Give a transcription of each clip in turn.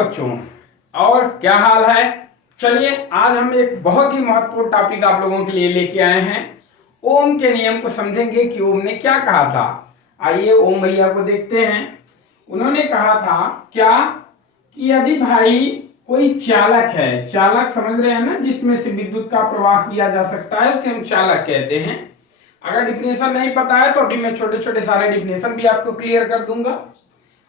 बच्चों, और क्या हाल है। चलिए आज हम एक बहुत ही महत्वपूर्ण टॉपिक आप लोगों के लिए लेके आए हैं। ओम के नियम को समझेंगे कि ओम ने क्या कहा था। आइए ओम भैया को देखते हैं। उन्होंने कहा था क्या कि यदि भाई कोई चालक है, चालक समझ रहे हैं ना, जिसमें से विद्युत का प्रवाह किया जा सकता है उसे हम चालक कहते हैं। अगर डिफिनेशन नहीं पता है तो अभी मैं छोटे छोटे सारे डिफिनेशन भी आपको क्लियर कर दूंगा।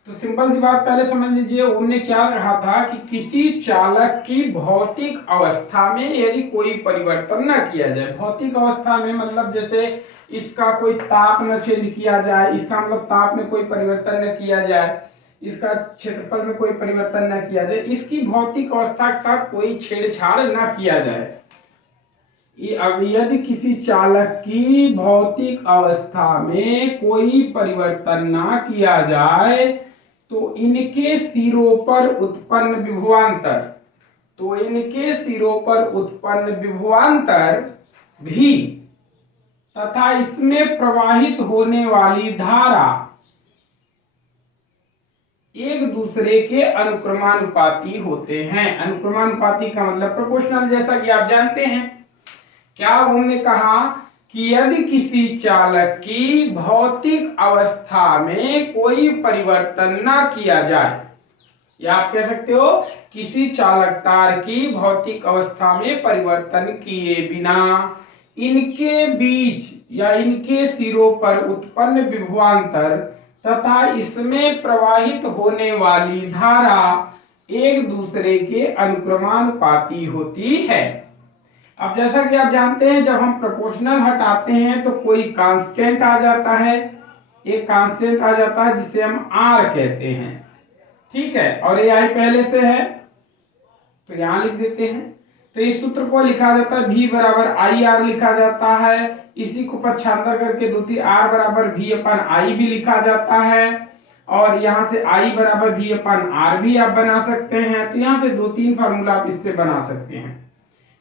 तो सिंपल सी बात पहले समझ लीजिए, ओम ने क्या कहा था कि किसी चालक की भौतिक अवस्था में यदि कोई परिवर्तन न किया जाए। भौतिक अवस्था में मतलब जैसे इसका कोई ताप न चेंज किया जाए, इसका मतलब ताप में कोई परिवर्तन न किया जाए, इसका क्षेत्रफल में कोई परिवर्तन न किया जाए, इसकी भौतिक अवस्था के साथ कोई छेड़छाड़ न किया जाए। अब यदि किसी चालक की भौतिक अवस्था में कोई परिवर्तन ना किया जाए तो इनके सिरों पर उत्पन्न विभवांतर, भी तथा इसमें प्रवाहित होने वाली धारा एक दूसरे के अनुक्रमानुपाती होते हैं। अनुक्रमानुपाती का मतलब प्रोपोर्शनल, जैसा कि आप जानते हैं। क्या उन्होंने कहा कि यदि किसी चालक की भौतिक अवस्था में कोई परिवर्तन ना किया जाए, या आप कह सकते हो किसी चालक तार की भौतिक अवस्था में परिवर्तन किए बिना इनके बीच या इनके सिरों पर उत्पन्न विभवांतर तथा इसमें प्रवाहित होने वाली धारा एक दूसरे के अनुक्रमानुपाती होती है। अब जैसा कि आप जानते हैं, जब हम प्रोपोर्शनल हटाते हैं तो कोई कांस्टेंट आ जाता है, एक कांस्टेंट आ जाता है जिसे हम आर कहते हैं, ठीक है। और ये आई पहले से है तो यहां लिख देते हैं। तो इस सूत्र को लिखा जाता है V बराबर आई आर लिखा जाता है। इसी को पक्षांतर करके दूती आर बराबर V अपन आई भी लिखा जाता है, और यहां से I बराबर V अपन आर भी आप बना सकते हैं। तो यहां से दो तीन फार्मूला आप इससे बना सकते हैं,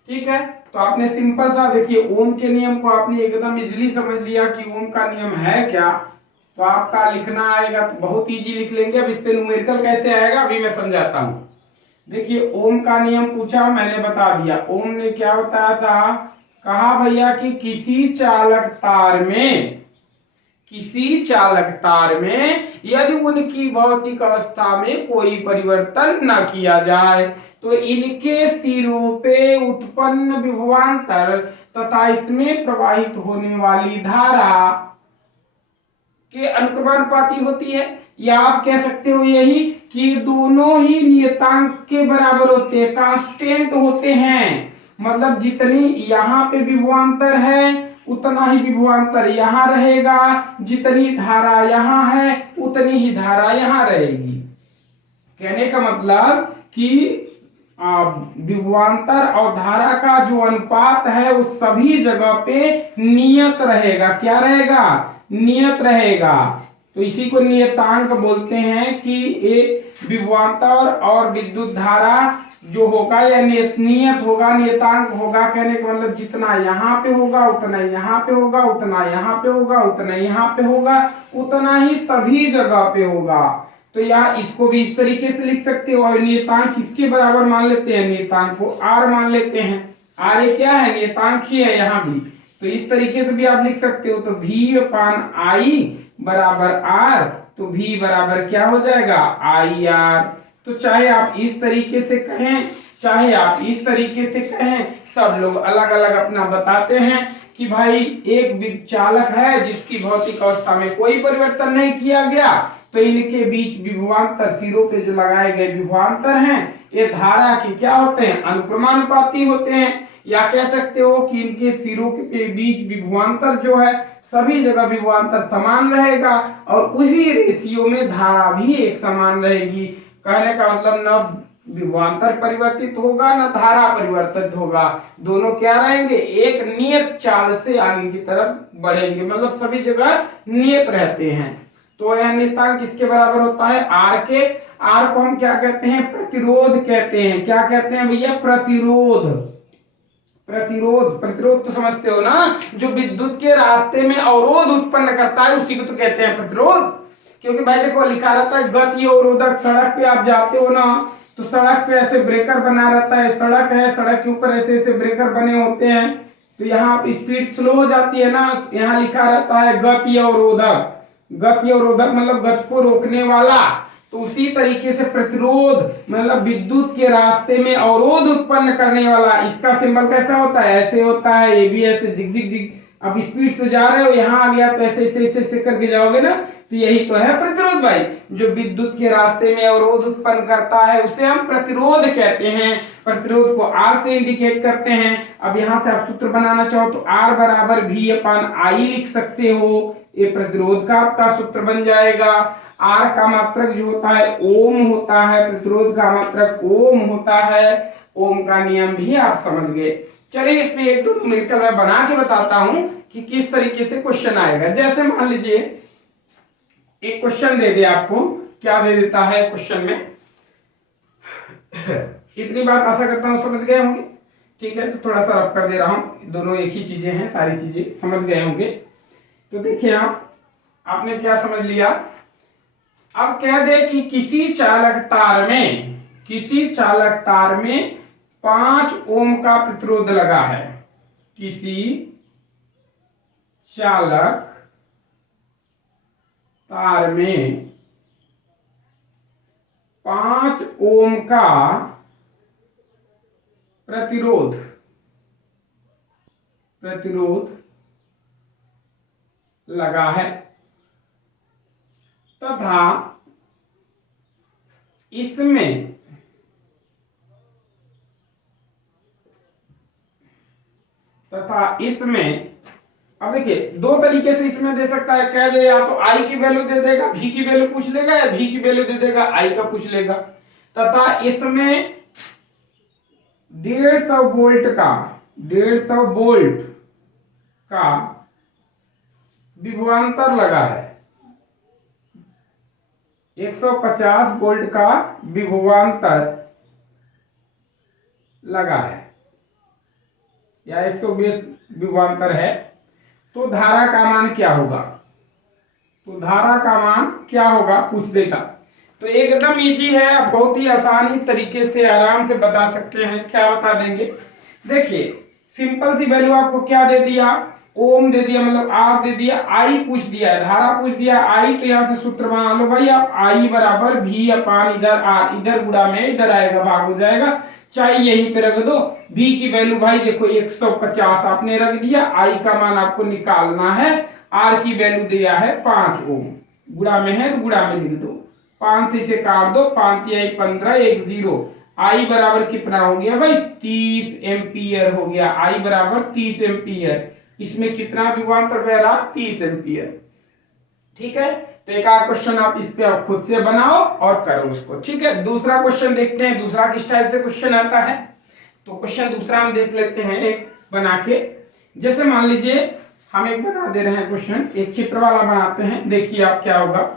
ठीक है। तो आपने सिंपल सा देखिए ओम के नियम को आपने एकदम इजीली समझ लिया कि ओम का नियम है क्या। तो आपका लिखना आएगा तो बहुत इजी लिख लेंगे। अब इस पे न्यूमेरिकल कैसे आएगा अभी मैं समझाता हूं। देखिए ओम का नियम पूछा, मैंने बता दिया। ओम ने क्या बताया था, कहा भैया कि किसी चालक तार में यदि उनकी भौतिक अवस्था में कोई परिवर्तन न किया जाए तो इनके सिरों पे उत्पन्न विभवांतर तथा इसमें प्रवाहित होने वाली धारा के अनुक्रमानुपाती होती है। या आप कह सकते हो यही कि दोनों ही नियतांक के बराबर होते हैं, कांस्टेंट होते हैं। मतलब जितनी यहाँ पे विभवांतर है उतना ही विभवांतर यहाँ रहेगा, जितनी धारा यहाँ है उतनी ही धारा यहाँ रहेगी। कहने का मतलब कि विभवांतर और धारा का जो अनुपात है वो सभी जगह पे नियत रहेगा। क्या रहेगा? नियत रहेगा। तो इसी को नियतांक बोलते हैं कि एक विभवांतर और विद्युत धारा जो होगा या नियत होगा, नियतांक होगा। कहने का मतलब जितना यहाँ पे होगा उतना यहाँ पे होगा, उतना यहाँ पे होगा, उतना यहाँ पे होगा, उतना ही सभी जगह पे होगा। तो यहाँ इसको भी इस तरीके से लिख सकते हो। और नियतांक किसके बराबर मान लेते हैं? नियतांक को आर मान लेते हैं। आर ये क्या है? नियतांक ही है यहाँ भी। तो इस तरीके से भी आप लिख सकते हो। तो V अपान आई बराबर आर, तो V बराबर क्या हो जाएगा? I R. तो चाहे आप इस तरीके से कहें चाहे आप इस तरीके से कहें, सब लोग अलग अलग अपना बताते हैं कि भाई एक चालक है जिसकी भौतिक अवस्था में कोई परिवर्तन नहीं किया गया, तो इनके बीच विभवांतर, सिरों पे जो लगाए गए विभवांतर हैं ये धारा के क्या होते हैं? अनुक्रमानुपाती होते हैं। या कह सकते हो कि इनके सिरों के बीच विभवांतर जो है सभी जगह विभवांतर समान रहेगा और उसी रेशियो में धारा भी एक समान रहेगी। कहने का मतलब न विभवांतर परिवर्तित होगा न धारा परिवर्तित होगा, दोनों क्या रहेंगे? एक नियत चाल से आगे की तरफ बढ़ेंगे। मतलब सभी जगह नियत रहते हैं। तो यह नियतांक किसके बराबर होता है? आर के। आर को हम क्या कहते हैं? प्रतिरोध कहते हैं। क्या कहते हैं भैया? प्रतिरोध। प्रतिरोध तो समझते हो ना, जो विद्युत के रास्ते में अवरोध उत्पन्न करता है उसी को तो कहते हैं प्रतिरोध। क्योंकि भाई देखो लिखा रहता है गति अवरोधक। सड़क पे आप जाते हो ना तो सड़क पे ऐसे ब्रेकर बना रहता है, सड़क है, सड़क के ऊपर ऐसे ऐसे ब्रेकर बने होते हैं, तो यहाँ स्पीड स्लो हो जाती है ना, यहाँ लिखा रहता है गति अवरोधक। गति अवरोधक मतलब गति को रोकने वाला। तो उसी तरीके से प्रतिरोध मतलब विद्युत के रास्ते में अवरोध उत्पन्न करने वाला, इसका सिंबल कैसा होता है, ऐसे होता है, ये भी ऐसे जिग जिग जिग। अब स्पीड से जा रहे हो, यहाँ आ गया तो ऐसे ऐसे ऐसे ऐसे करके जाओगे ना, तो यही तो है प्रतिरोध भाई। जो विद्युत के रास्ते में अवरोध उत्पन्न करता है उसे हम प्रतिरोध कहते हैं। प्रतिरोध को R से इंडिकेट करते हैं। अब यहां से आप सूत्र बनाना चाहो तो R बराबर V/I लिख सकते हो, ये प्रतिरोध का आपका सूत्र बन जाएगा। R का मात्रक जो होता है ओम होता है, प्रतिरोध का मात्रक ओम होता है। ओम का नियम भी आप समझ गए। चलिए इसमें एक दो न्यूमेरिकल मैं बना के बताता हूं कि किस तरीके से क्वेश्चन आएगा। जैसे मान लीजिए एक क्वेश्चन दे दे आपको, क्या दे देता है क्वेश्चन में, इतनी बात आशा करता हूं समझ गए होंगे। ठीक है, तो थोड़ा सा रफ कर दे रहा हूं, दोनों एक ही चीजें हैं, सारी चीजें समझ गए होंगे। तो देखिए आपने क्या समझ लिया। अब कह दे कि किसी चालक तार में 5 ओम का प्रतिरोध लगा है। किसी चालक तार में 5 ओम का प्रतिरोध लगा है तथा इसमें अब देखिए दो तरीके से इसमें दे सकता है, कह दे या तो आई की वैल्यू दे देगा, भी की वैल्यू पूछ लेगा, या भी की वैल्यू दे देगा, आई का पूछ लेगा। तथा इसमें 150 वोल्ट का विभवांतर लगा है। 150 वोल्ट का विभवांतर लगा है या 120 विभवांतर है। तो धारा का मान क्या होगा, पूछ देगा। तो एकदम इजी है, आप बहुत ही आसानी तरीके से आराम से बता सकते हैं। क्या बता देंगे, देखिए सिंपल सी वैल्यू आपको क्या दे दिया, ओम दे दिया, मतलब आर दे दिया, आई पूछ दिया है, धारा पूछ दिया आई। तो यहां से सूत्र बना लो भाई आप, आई बराबर V/, इधर आर, इधर गुणा में इधर आएगा, भाग हो जाएगा, चाहे यहीं पे रख दो। V की वैल्यू भाई देखो 150 आपने रख दिया, आई का मान आपको निकालना है, आर की वैल्यू दिया है 5 ओम, गुणा में है तो गुणा में लिख दो, 5 से इसे काट दो, 5 × 15 1 0। आई बराबर कितना हो गया भाई, 30 एम्पियर हो गया। आई बराबर 30 एम्पियर। इसमें कितना विभवांतर बह रहा, 30 एम्पियर। ठीक है, तो एक आध क्वेश्चन आप इस पे खुद से बनाओ और करो उसको। ठीक है, दूसरा क्वेश्चन देखते हैं, दूसरा किस टाइप से क्वेश्चन आता है। तो क्वेश्चन दूसरा हम देख लेते हैं एक बना के। जैसे मान लीजिए हम एक बना दे रहे हैं क्वेश्चन, एक चित्र वाला बनाते हैं, देखिए आप क्या होगा।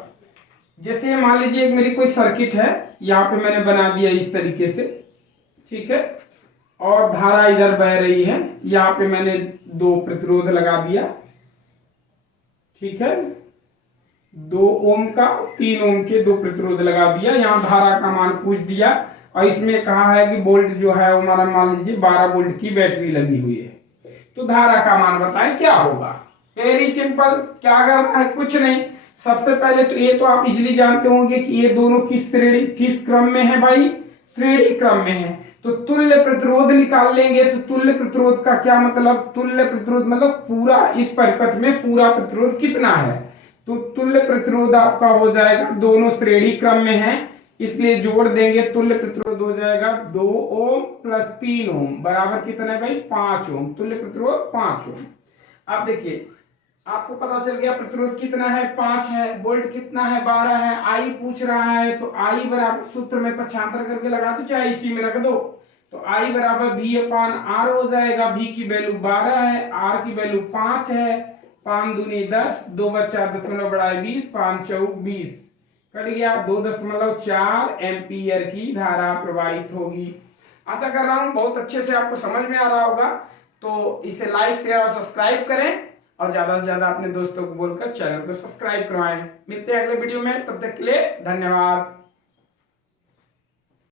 जैसे मान लीजिए एक मेरी कोई सर्किट है, यहाँ पे मैंने बना दिया इस तरीके से, ठीक है, और धारा इधर बह रही है, यहाँ पे मैंने 2 प्रतिरोध लगा दिया, ठीक है, 2 ओम का 3 ओम के 2 प्रतिरोध लगा दिया। यहाँ धारा का मान पूछ दिया और इसमें कहा है कि वोल्ट जो है हमारा मान लीजिए 12 वोल्ट की बैटरी लगी हुई है। तो धारा का मान बताएं क्या होगा। वेरी सिंपल, क्या करना है, कुछ नहीं। सबसे पहले तो ये तो आप इजीली जानते होंगे कि ये दोनों किस क्रम में है भाई, श्रेणी क्रम में है। तो तुल्य प्रतिरोध निकाल लेंगे। तो तुल्य प्रतिरोध का क्या मतलब, तुल्य प्रतिरोध मतलब पूरा इस परिपथ में पूरा प्रतिरोध कितना है। तो तुल्य प्रतिरोध आपका हो जाएगा, दोनों श्रेणी क्रम में है इसलिए जोड़ देंगे, तुल्य प्रतिरोध हो जाएगा 2 ओम प्लस 3 ओम बराबर कितना है भाई, 5 ओम। तुल्य प्रतिरोध 5 ओम। अब देखिए आपको पता चल गया प्रतिरोध कितना है, 5 है, वोल्ट कितना है, 12 है, आई पूछ रहा है। तो आई बराबर सूत्र में पक्षांतर करके लगा दो, चाहे इसी में रख दो। तो आई बराबर V/R हो जाएगा। V की वैल्यू 12 है, R की वैल्यू 5 है, 5 दूनी 10, 2 बचा 10 = 20, 5 चौक 20 कट गया, 2.4 एम्पियर की धारा प्रवाहित होगी। आशा कर रहा हूं बहुत अच्छे से आपको समझ में आ रहा होगा। तो इसे लाइक शेयर और सब्सक्राइब करें और ज्यादा से ज्यादा अपने दोस्तों को बोलकर चैनल को सब्सक्राइब करवाएं। मिलते हैं अगले वीडियो में, तब तक के लिए धन्यवाद।